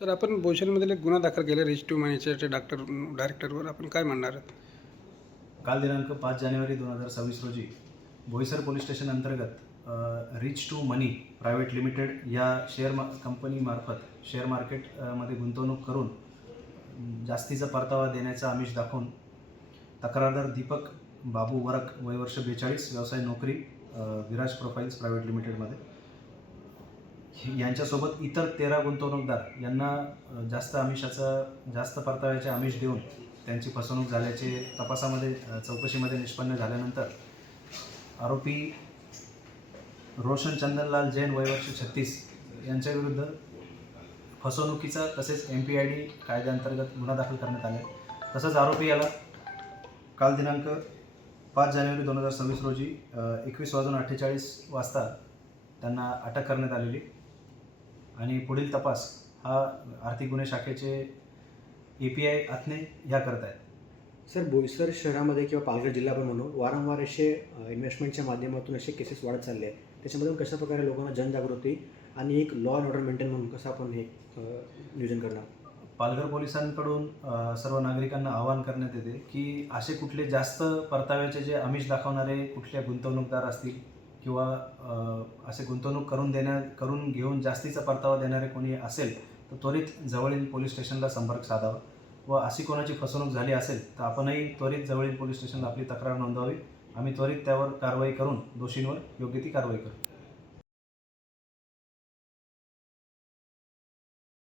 तर आपण भोईसरमधील एक गुन्हा दाखल केला रिच टू मनीच्या डायरेक्टरवर आपण काय म्हणणार आहात? काल दिनांक 5 जानेवारी 2026 रोजी बोईसर पोलीस स्टेशन अंतर्गत rich to money private limited या कंपनीमार्फत शेअर मार्केटमध्ये गुंतवणूक करून जास्तीचा परतावा देण्याचा आमिष दाखवून तक्रारदार दीपक बाबू वरक वय वर्ष 42 व्यवसाय नोकरी विराज प्रोफाईल्स प्रायव्हेट लिमिटेडमध्ये यांच्यासोबत इतर 13 गुंतवणूकदार यांना जास्त परताव्याचे आमिष देऊन त्यांची फसवणूक झाल्याचे चौकशीमध्ये निष्पन्न झाल्यानंतर आरोपी रोशन चंदनलाल जैन वय वर्ष 36 यांच्याविरुद्ध फसवणुकीचा तसेच MPID कायद्याअंतर्गत गुन्हा दाखल करण्यात आले। तसंच आरोपी याला काल दिनांक 5 जानेवारी 2026 रोजी 21:48 वाजता त्यांना अटक करण्यात आलेली आणि पुढील तपास हा आर्थिक गुन्हे शाखेचे API आथने ह्या करत आहेत। सर, बोईसर शहरामध्ये किंवा पालघर जिल्हा पण म्हणून वारंवार असे इन्व्हेस्टमेंटच्या माध्यमातून असे केसेस वाढत चालले आहे। त्याच्यामधून कशा प्रकारे लोकांना जनजागृती आणि एक लॉ अँड ऑर्डर मेंटेन म्हणून कसं आपण हे नियोजन करणार? पालघर पोलिसांकडून सर्व नागरिकांना आवाहन करण्यात येते की असे कुठले जास्त परताव्याचे जे आमिष दाखवणारे कुठल्या गुंतवणूकदार असतील किंवा असे गुंतवणूक करून घेऊन जास्तीचा परतावा देणारे कोणी असेल तर त्वरित जवळील पोलीस स्टेशनला संपर्क साधावा व अशी कोणाची फसवणूक झाली असेल तर आपणही त्वरित जवळील पोलीस स्टेशनला आपली तक्रार नोंदवावी। आम्ही त्वरित त्यावर कारवाई करून दोषींवर योग्य ती कारवाई करू।